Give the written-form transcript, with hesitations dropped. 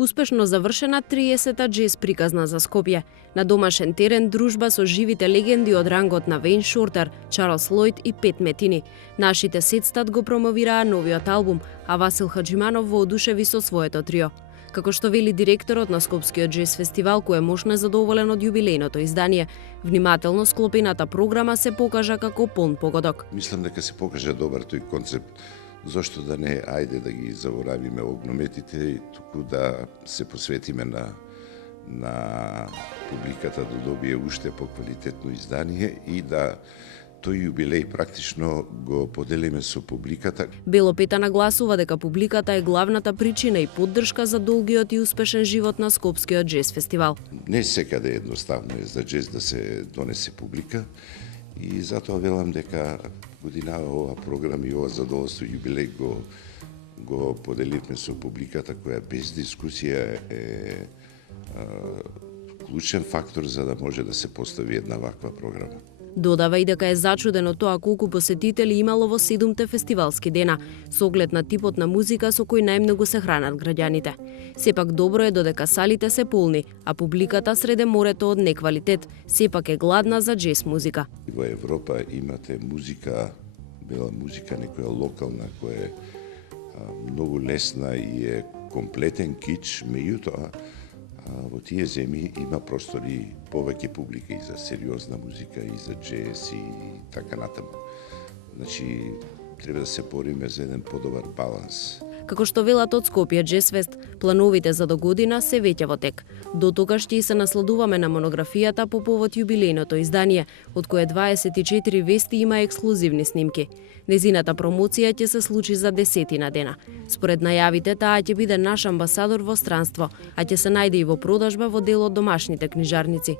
Успешно завршена 30-та джез приказна за Скопје. На домашен терен дружба со живите легенди од рангот на Вейн Шортер, Чарлс Лојд и Пет Метини. Нашите Сетстат го промовираа новиот албум, а Васил Хаджиманов воодушеви со своето трио. Како што вели директорот на Скопскиот джез фестивал, кој е мощно задоволен од јубилејното издание, внимателно склопената програма се покажа како полн погодок. Мислам дека се покажа добар тој концепт. Зошто да не, ајде да ги заборавиме огнометите и туку да се посветиме на публиката да добие уште поквалитетно издание и да тој јубилеј практично го поделиме со публиката. Бело Пета нагласува дека публиката е главната причина и поддршка за долгиот и успешен живот на Скопскиот джез фестивал. Не секаде едноставно е за джез да се донесе публика и затоа велам дека годинава ова програма и ова задоволство јубилеј го поделивме со публиката која без дискусија е клучен фактор за да може да се постави една ваква програма. Додава и дека е зачуден од тоа колку посетители имало во 7-те фестивалски дена, со оглед на типот на музика со кој најмногу се хранат граѓаните. Сепак добро е додека салите се полни, а публиката среде морето од неквалитет, сепак е гладна за джез музика. Во Европа имате музика, бела музика некоја локална, која е многу лесна и е комплетен кич, меѓутоа во тие земји има простори повеќе публика и за сериозна музика, и за джез, и така натаму. Значи, треба да се бориме за еден подобар баланс. Како што велат од Скопје Джез Фест, плановите за догодина се веќе во тек. До тогаш ќе се насладуваме на монографијата по повод јубилејното издание, од кое 24 вести има ексклузивни снимки. Незината промоција ќе се случи за 10 дена. Според најавите, таа ќе биде наш амбасадор во странство, а ќе се најде и во продажба во дел од домашните книжарници.